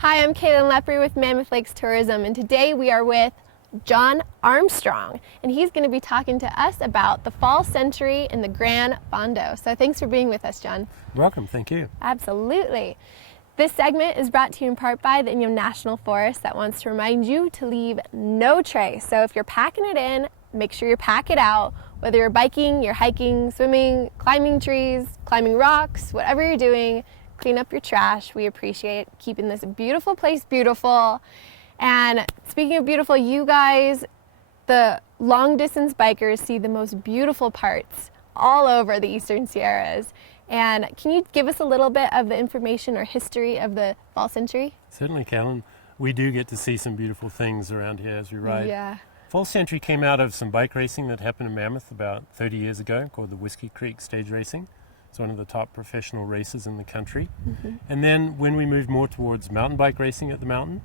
Hi, I'm Kalyn with Mammoth Lakes Tourism, and today we are with John Armstrong, and he's going to be talking to us about the fall century in the Gran Fondo. So thanks for being with us, John. Welcome, thank you. Absolutely. This segment is brought to you in part by the Inyo National Forest that wants to remind you to leave no trace. So if you're packing it in, make sure you pack it out. Whether you're biking, you're hiking, swimming, climbing trees, climbing rocks, whatever you're doing, clean up your trash. We appreciate keeping this beautiful place beautiful. And speaking of beautiful, you guys, the long distance bikers, see the most beautiful parts all over the Eastern Sierras. And can you give us a little bit of the information or history of the fall century? Certainly, Kalyn. We do get to see some beautiful things around here as we ride. Yeah. Fall century came out of some bike racing that happened in Mammoth about 30 years ago called the Whiskey Creek Stage Racing. It's one of the top professional races in the country. Mm-hmm. And then when we moved more towards mountain bike racing at the mountain,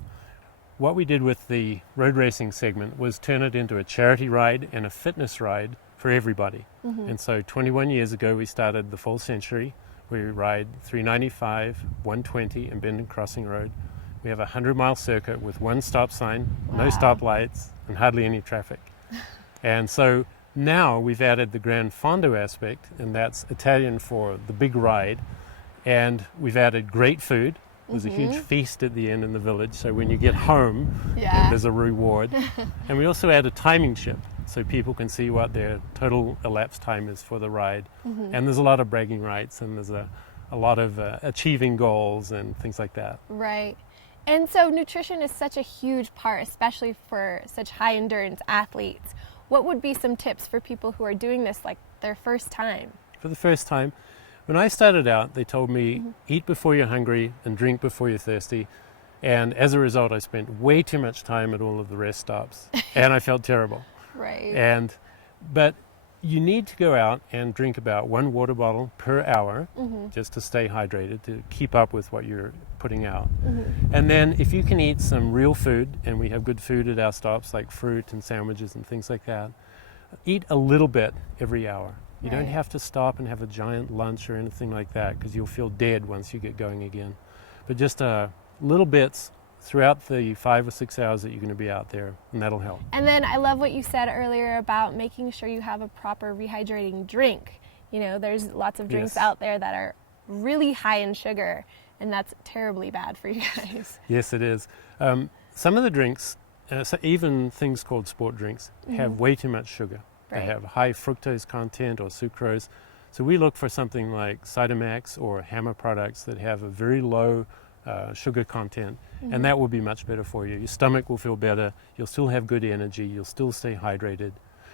what we did with the road racing segment was turn it into a charity ride and a fitness ride for everybody. Mm-hmm. And so 21 years ago we started the Fall Century. We ride 395, 120 and Bend and Crossing Road. We have a 100-mile circuit with one stop sign, no stoplights, and hardly any traffic. And so now we've added the Gran Fondo aspect, and that's Italian for the big ride. And we've added great food. There's a huge feast at the end in the village, so when you get home, there's a reward. And we also add a timing chip, so people can see what their total elapsed time is for the ride. And there's a lot of bragging rights, and there's a lot of achieving goals and things like that. Right. And so nutrition is such a huge part, especially for such high endurance athletes. What would be some tips for people who are doing this like their first time? For the first time, when I started out, they told me, eat before you're hungry and drink before you're thirsty. And as a result, I spent way too much time at all of the rest stops, and I felt terrible. Right. But you need to go out and drink about 1 water bottle per hour just to stay hydrated, to keep up with what you're putting out. And then if you can eat some real food, and we have good food at our stops like fruit and sandwiches and things like that, eat a little bit every hour. You don't have to stop and have a giant lunch or anything like that, because you'll feel dead once you get going again. But just little bits throughout the 5 or 6 hours that you're going to be out there, and that'll help. And then I love what you said earlier about making sure you have a proper rehydrating drink. You know, there's lots of drinks out there that are really high in sugar, and that's terribly bad for you guys. Yes, it is. Some of the drinks, so even things called sport drinks, have way too much sugar. They have high fructose content or sucrose. So we look for something like Cytomax or Hammer products that have a very low sugar content, and that will be much better for you. Your stomach will feel better, you'll still have good energy, you'll still stay hydrated.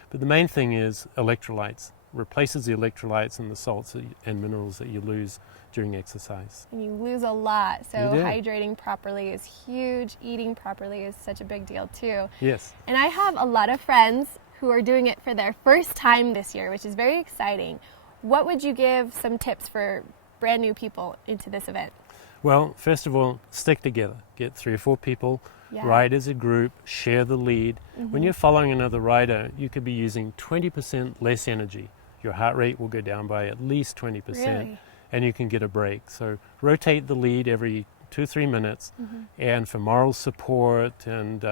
But the main thing is electrolytes. Replaces the electrolytes and the salts and minerals that you lose during exercise. And you lose a lot, so hydrating properly is huge. Eating properly is such a big deal too. Yes. And I have a lot of friends who are doing it for their first time this year, which is very exciting. What would you give some tips for brand new people into this event? Well, first of all, stick together. Get 3 or 4 people, ride as a group, share the lead. When you're following another rider, you could be using 20% less energy. Your heart rate will go down by at least 20%, and you can get a break. So rotate the lead every 2 or 3 minutes, and for moral support and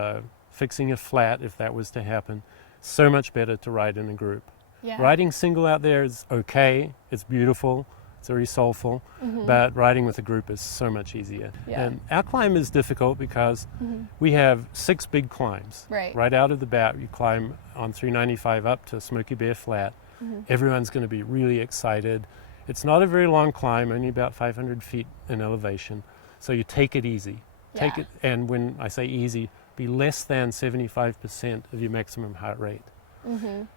fixing a flat if that was to happen, so much better to ride in a group. Riding single out there is okay, it's beautiful, it's very soulful, but riding with a group is so much easier. And our climb is difficult because we have 6 big climbs. Right out of the bat, you climb on 395 up to Smoky Bear Flat. Everyone's going to be really excited. It's not a very long climb, only about 500 feet in elevation, so you take it easy. Take it, and when I say easy, be less than 75% of your maximum heart rate.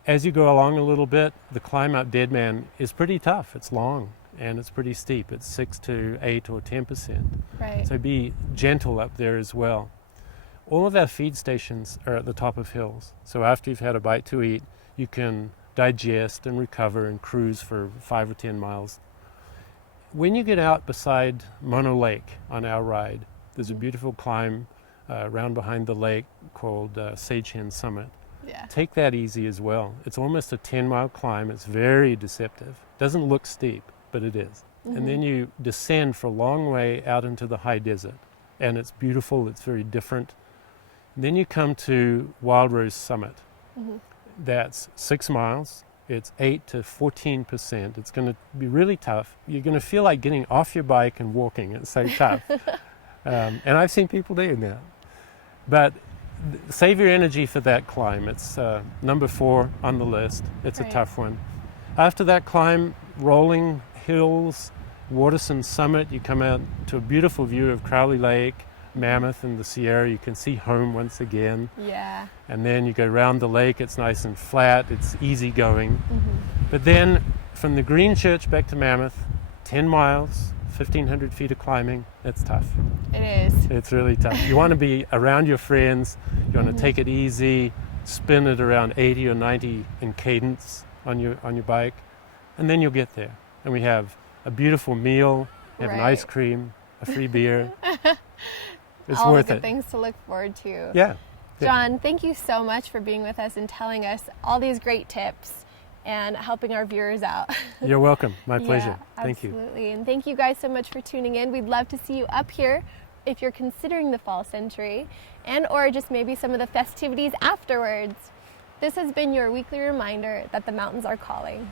As you go along a little bit, the climb up Dead Man is pretty tough. It's long and it's pretty steep. It's 6 to 8 or 10%. So be gentle up there as well. All of our feed stations are at the top of hills. So after you've had a bite to eat, you can digest and recover and cruise for 5 or 10 miles. When you get out beside Mono Lake on our ride, there's a beautiful climb round behind the lake called Sage Hen Summit. Take that easy as well. It's almost a 10-mile climb. It's very deceptive. Doesn't look steep, but it is. And then you descend for a long way out into the high desert. and it's beautiful, it's very different. Then you come to Wild Rose Summit. That's 6 miles. It's 8 to 14%. It's going to be really tough. You're going to feel like getting off your bike and walking. It's so tough. And I've seen people doing that. But save your energy for that climb. It's number 4 on the list. It's a tough one. After that climb, rolling hills, Waterson Summit, you come out to a beautiful view of Crowley Lake, Mammoth and the Sierra. You can see home once again. Yeah. And then you go round the lake. It's nice and flat. It's easy going. But then from the Green Church back to Mammoth, 10 miles, 1,500 feet of climbing. It's tough. It is. It's really tough. You want to be around your friends. You want to take it easy, spin it around 80 or 90 in cadence on your bike, and then you'll get there. And we have a beautiful meal, we have an ice cream, a free beer. It's all worth the good it. things to look forward to. Yeah. John, thank you so much for being with us and telling us all these great tips and helping our viewers out. You're welcome. My pleasure. Yeah, Thank you. absolutely. And thank you guys so much for tuning in. We'd love to see you up here if you're considering the fall century, and or just maybe some of the festivities afterwards. This has been your weekly reminder that the mountains are calling.